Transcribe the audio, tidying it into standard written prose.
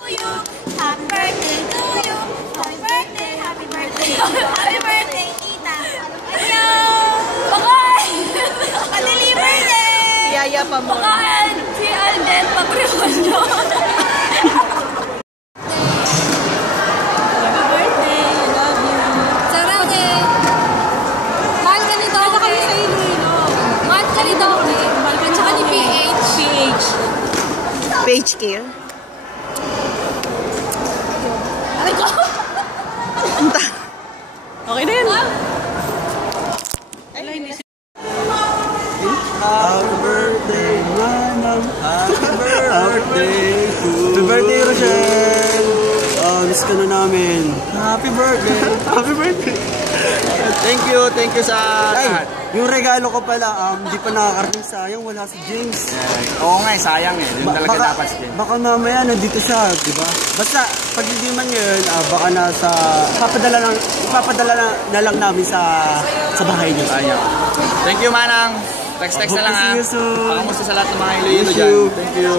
Happy birthday to you. Happy birthday, happy birthday. Happy birthday, tita. Ayaw! Bakain! Pa-deliver din! Yaya pa mo. Bakain! Si Alden, pa-priwan nyo. Happy birthday, I love you. Sarang eh. Mahal ka nito, okay? Kami sa Iloilo. Mahal ka nito, okay? At saka ni PH. PH care. Aray ko! Okay na yan. Happy birthday, Manang. Happy birthday. Happy birthday, Rochelle. Miss ka na namin. Happy birthday. Happy birthday. Thank you sa lahat. Yung regalo ko pala, hindi pa nakakarating, sayang, wala si James. Oo nga, sayang eh. Yung talaga dapat si James. Baka mamaya nandito siya, di ba? Basta, pag hindi man yun, baka nasa, ipapadala na lang namin sa bahay niyo. Thank you, Manang. Text na lang ha. See you soon. Pakamusta sa lahat ng mga Iloilo dyan. Thank you.